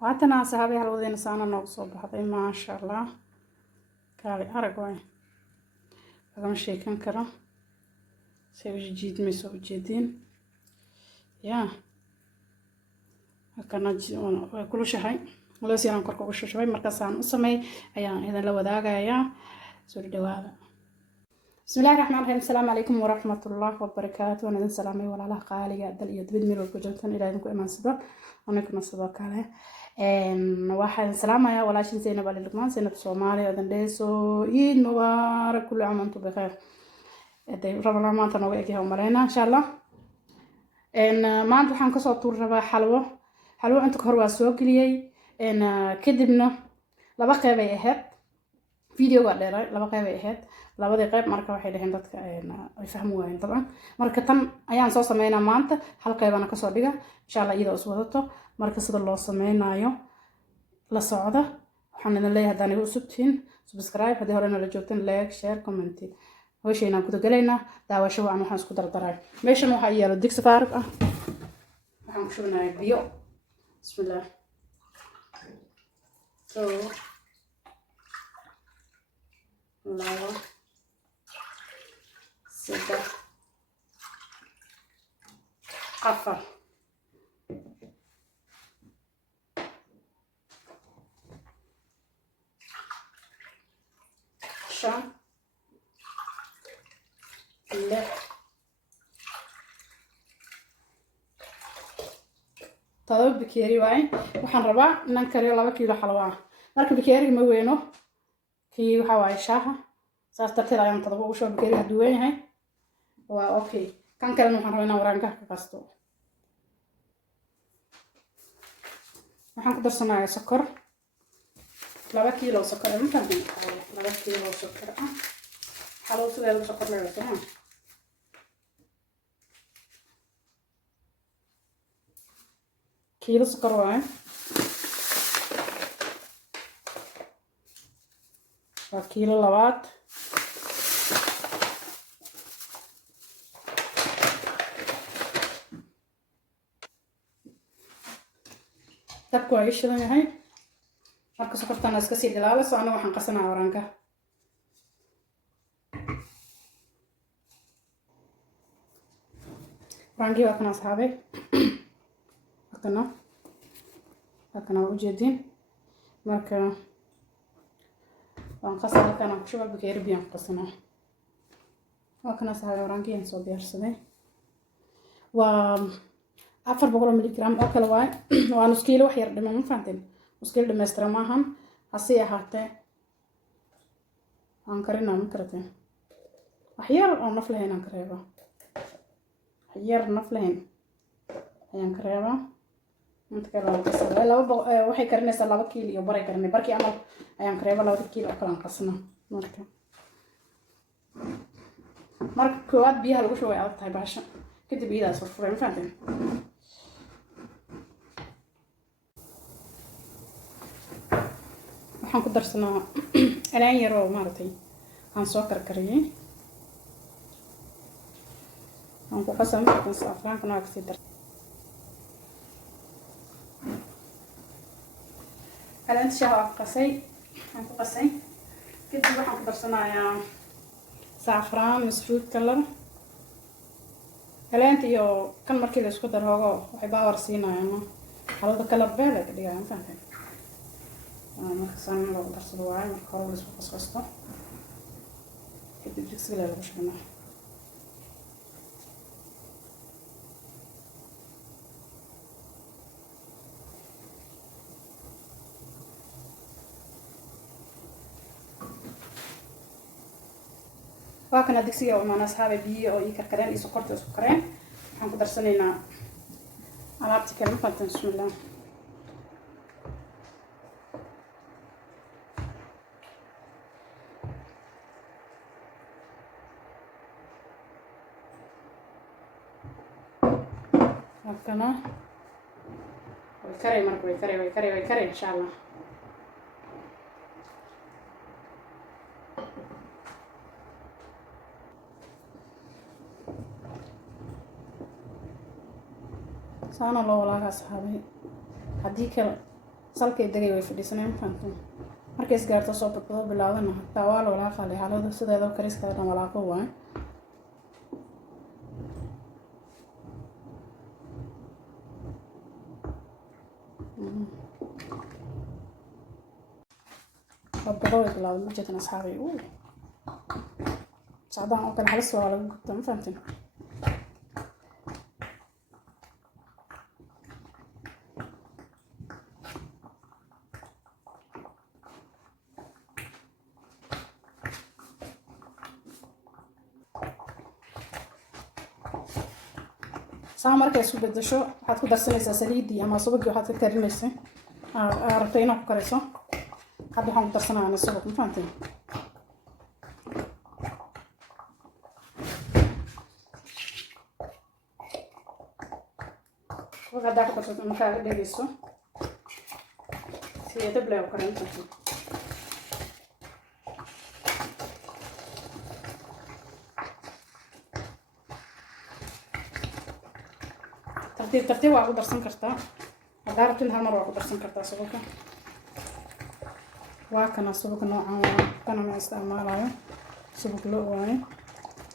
وعطنا صحابي هالودين سانا نوصل بحضي ما شاء الله كالي أرقوي هذا شيء كان كرا سوي جديد ميسو جديدين يا كنا كل شيء ولا سيران كركو وش شوي مركز عن أسمي أيام إذا لو ذاك أيام سوري دواء بسم الله الرحمن الرحيم السلام عليكم ورحمة الله وبركاته أنا سلامي ولا لا قالي دل يدبد ميرو كجلتن إلى إنكم إيمان صدق ونكون صدق عليه واحد سلام يا ولا شيء زينب على لقمان زينب سومالي أذن ديسو عيد مبارك كل عام وأنتم بخير ربنا ما تنوعك يوم مرينا إن شاء الله ما أنتم حنكسر طول ربع حلوة أنتم كهرباء سوق لي كدبنا لبقى بيهات فيديو قال لبقى بيهات labadii qayb marka waxay dhaheen dadka ay fahmi waayeen dabcan marka tan ayaan soo sameynaa maanta hal qaybana ka soo dhiga insha Allah iyada is wadato marka sida loo sameynayo la socda waxaan idin leeyahay hadaan igu subtiin subscribe hadii horena la joogteen like share comment hawsheena ku tagaleena daawasho waan waxaan isku dardaray meeshan waxa yaalo digsi faaruq ah waxaan ku shubanayaa biyo bismillah so lava صدق قفر شان لا طيب بكيري واي waxaan rabaa inaan kariyo 2 kiilo xalwa marka bikiyariga ma weeno kii waxa waay shaaha saas tartiib ayaan tadabo u soo bikiyariga duwan yahay waa okay kan kale waxaan rabaa inaan waraanka ka qasto waxaan ku darsanayaa sokor 2 kiilo sokor inta dii 2 kiilo sokor xalwo sidoo sokor leeyahay kiilo sokor waa kiilo labaad dabku ay shidan yahay marka sokortana iska sii dilaalayso anaga waxaan qasanaa waraanka waraanki waa kana asxaabay hakana u jeedin marka waan qasaa halkan aan ku shuba bikeeri biyaan qasanaa waa kana asxaabay waraanki aan soo diyaarsaday waa 400 ملغرام oo kale waay waa nus kiilo wax yar dhimo ma fahanteen nus kiilo dhameystiran maahan hasi ahaatee aan karinaa ma karateen wax yar oo naf lahayn aan kareeba wax yar naf lahayn ayaan kareeba inta kale waa qasay waxay karinaysaa 2 kiilo iyo baray karinay barkii amal ayaan kareeba 2 kiilo oo kale aan qasna marka koowaad biyaha lagu shubay aad tahay baasha kadib iyadaas furfuray ma fahanteen waxaan ku darsanaa alaan yar oo maartay aan soo karkariyay aan ku qasan markaan saafraanka nooc si dar alaan shaah qasay aan ku qasay kadib waxaan ku darsanayaa saafraan masfuud color alaanta iyo kan markii la isku daroogo waxay baawar siinayaan halada color beel ay dhigaan fahanteen marka saan loo darsado waa marka hore la isku qasqasto kadib digsiga lagu shubno waa kana digsiga oo maana asxaabe biyo oo ii karkareen iyo sokorta isku kareen waxaan ku darsanaynaa alaabta kale fahanteen bismillah كنا والكري مرق والكري إن شاء الله سانا الله ولا أصحابي هديك salkay degay way fadhiisanayaan fahanteen markay isgaarto soo badbado bilaawdana hataa waa la walaaqa leh xaalada sideedoo kariska dhan walaaqo waaye badbado way bilaawda ma jeetan asxaabay sacdaan oo kale halis waa lagu gubta ma fahanteen saa markay isku bedesho waxaad ku darsanaysaa saliidii ama subagii waxaad ka karinaysay rabtay inaad ku kariso hadda waxaan ku darsanayaa subag ma fahanteen subag haddaa ku darsato markaa ka dhegeyso si dab leh u karin fahanteen tartiib waa ku darsan kartaa haddaa rabtin hal mar waa ku darsan kartaa subagga waa kana subagga noocan waa kanana isticmaalayo subag loo waaye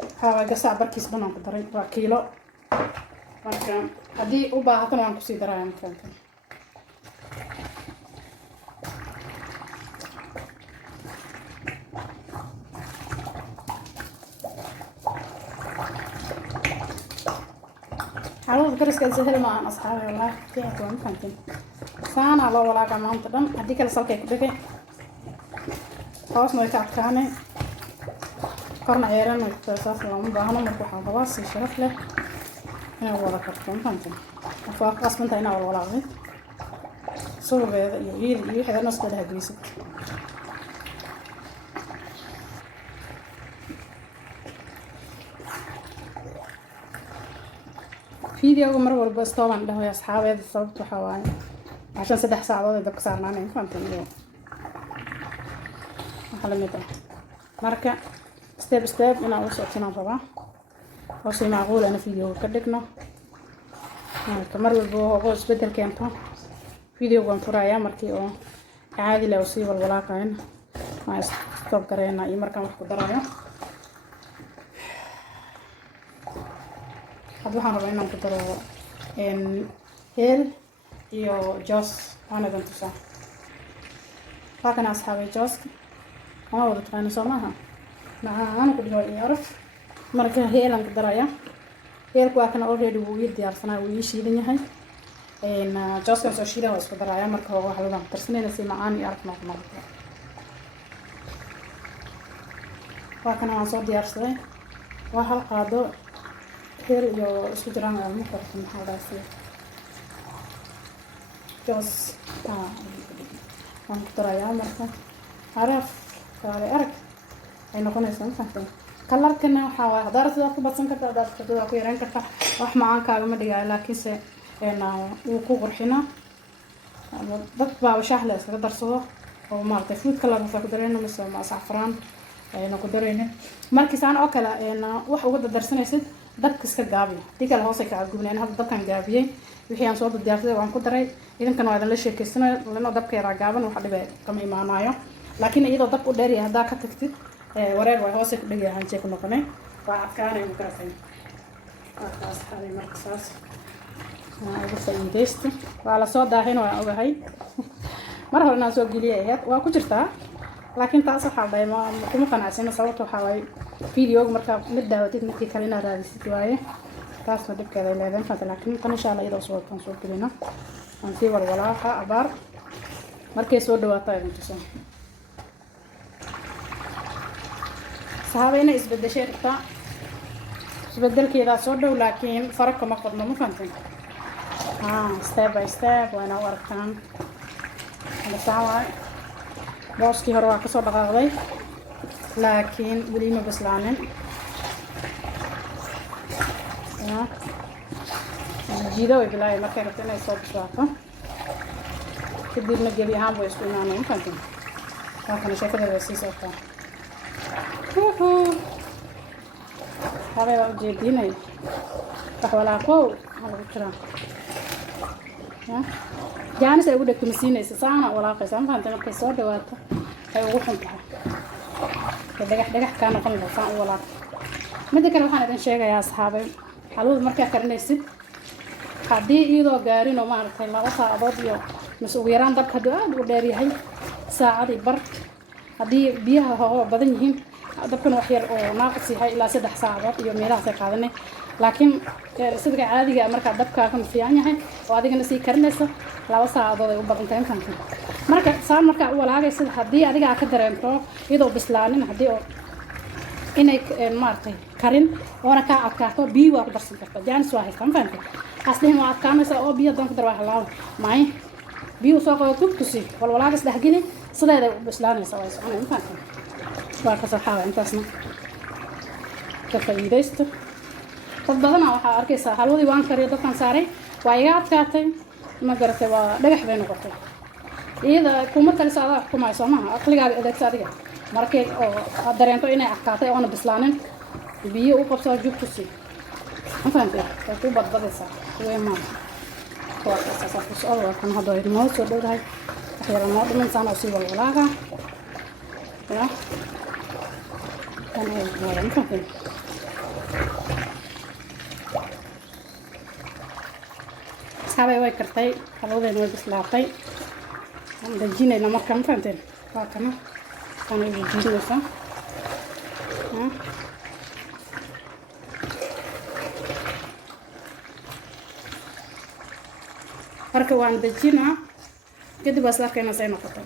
waxaa gasac barkiis dhan aan ku daray waa kiilo marka haddii u baahatana waan kusii daraya mafahanteen xaalada kariska sahal ma aan asxaabay walahi fiican waa mafahanteen saana loo walaaqa maanta dhan haddii kale salkay ku dhigay hoosna way ka adkaanay korna ceeran way saas looma baahno marka waxaa rabaa si sharaf leh inay wada karto mafahanteen waa ku qasbantahay inaa wala walaaqday subageeda iyo iyada iyo wixii dhan isku dhahageysid فيديو مرة والله بس طبعا ده يا أصحابي هذا الصوت وحوالي عشان 3 ساعات ده كسر معنا فهمت اليوم حلا متى مركا ستيب أنا وصلتنا طبعا وصل معقول أنا فيديو كدقنا مرة والله هو بدل كامبا فيديو قام فرايا مركي أو عادي لو صيب الولاقين ما استوب كرينا أي مركا محقدرايا hadda waxaan rabaa inaan ku daro heel iyo joos waan idin tusaa waa kana asxaabay jooska waa wada taqaana soo maaha macaan ku dhigo iyo araf marka heelan ku daraya heelku waa kana already wuu ii diyaarsanaa wuu ii shiidan yahay jooskan soo shiidan waa isku daraya marka waxa lagu darsanayna si macaan iyo araf noqdo waa kana waan soo diyaarsaday waa hal qaado heel iyo isku jiraan aan ma karto maxaa dhaafay joos waan ku darayaa marka araf kale arag ay noqonaysaa mafahanteen kalarkana waxaa waaye haddaad sidaa ku badsan kartaa haddaad sidaa ku yaraan kartaa wax macaankaaga ma dhigaayo laakiinse wuu ku qurxinaa dad baa shaah la iskaga darsado oo maaragtay food color waxaa ku darayna mise ma sacfaraan ayna ku darayna markii saan oo kale wax uga darsanaysid dabka iska gaabiyo hadii kale hoos ay ka gubneen hadda dabkan gaabiyey wixii aan soo diyaarsaday waan ku daray idinkana waa idin la sheekaysanayo lana dabka yaraa gaaban waxa dhibe kama imaanayo laakiin iyadoo dab u dheer yahay haddaa ka tagtid wareer way hoos ay ku dhegayaan hanjee ku noqonay waa adkaanay makarafay markaas xalay marka saas ugu faa'iidaysta waa la soo daahin waa ogahay mar hore inaan soo geliyay waa ku jirtaa laakiin taas waxaa dhahay ma kuma qanacsan sababta waxaa waaye video marka mid daawatid markii kale inaad raadisid waaye taasna dhibkeeda ay leedahay fanta laakiin tan insha Allah iyadoo soo kan soo gelina aan sii walwalaaha abaar markay soo dhawaato ay tusan sahabayna isbedeshay rabtaa isbedelkeeda soo dhow laakiin faraq ma qodno ma fantin step by step waana u arkaan hada saawaay booskii hore waa kasoo dhaqaaqday laakiin weli ma bislaanin jiido way bilaayay markay rabto inay soo bislaato kadibna gebi ahaan way isku imaanay mafantin waa kana sheekada way sii socotaa habay waa ujeediinay wax walaaqow aa lagu jiraa jaanis ay ugu dhegto masiinaysa saana walaaqaysa ma fahamtay markay soo dhawaato ay ugu xun tahay dhagax kaa noqon lahaa saan u walaaq midda kale waxaan idin sheegayaa asxaabay xalwada markaa karinaysid haddii iyadoo gaarin oo maaragtay 2 saacadood iyo mise ugu yaraan dabka hadduu aad u dheer yahay saacadii bar haddii biyaha hoo badan yihiin dabkan wax yar oo naaqis yahay ilaa 3 saacadood iyo meelahaas ay qaadanay laakiin sidga caadiga marka dabka ka fiican yahay oo adigana sii karinaysa 2 saacadood ay u badan tahay intaan marka saan marka u walaagaysa haddii adiga ka dareento iyadoo bislaanin haddii oo inay maartay karin oona ka adkaato biyo waa ku darsan kartaa jaanis waa haystaan fahamtay asliin waa adkaanaysa oo biyo doonka dar waa halaaw maay biyo soo qaado tubtusi walaalaagas dhaxgini sideeda u bislaanaysa way soconay ma fahamtay waa ka saxaa intaasna ka faa'iideysto dad badan waxa arkaysaa halwadii waan kariyo dadkan saaray waa iga adkaatay ma garatay waa dhagax bay noqotay iyada kuma talisaada kuma Soomaha aqligaaga adeegsa adiga markay oo dareento inay adkaatay oo bislaanin biyo u qabso jubtusi ma fahamtay way ku badbadaysaa way ma waa asaas oo kan hado ay noo soo dhawdahay waxyar noo dhiman saan oo sii walaalaaga ya أنا ما ينفع أصحابي واي كرتي حلوين واي بسلاطي دجينا لما كان فهمتين فاكنا كانوا يجينا صح marka waan dajina kadib asla keenay say noqoto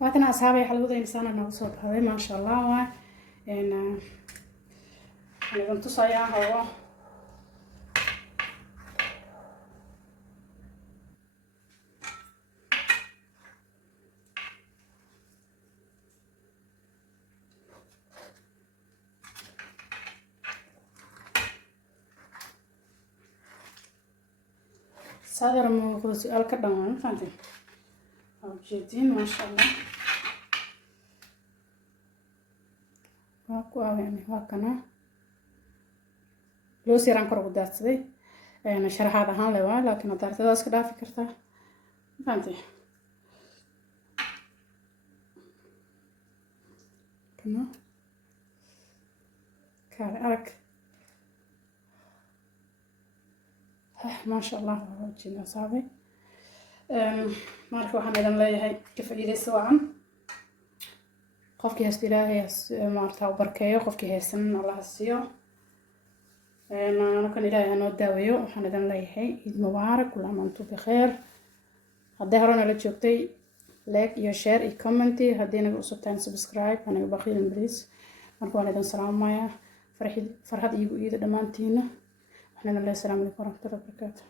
وكنا أصحابي حلوة إنسان أنا وصوب هذا ما شاء الله إن أنا كنت صايعة هوا صادر موضوع سؤال كده ما فهمتي جدين ما شاء الله واكو يعني واكنا لو سيران كرو داتسدي انا شرح هذا هان لوا لكن دارتداس كدا فكرتا فهمتي كنا كارك ما شاء الله وجهنا صافي marka waxaan idin leeyahay ka faa'iideyso wacan qofkii haysta ilaahay maarta u barkeeyo qofkii haysan Allah siiyo أنا كان إلهي أنا داويو وحنا دم ليهي عيد مبارك كل عام وأنتم بخير هدي هرونا لتشوفتي لايك يا شير يا كومنتي هدينا بقصتين سبسكرايب أنا بخيل بليز مركو أنا دم سلام مايا فرحة يجوا إيد دمانتينا وحنا دم السلام عليكم ورحمة الله وبركاته.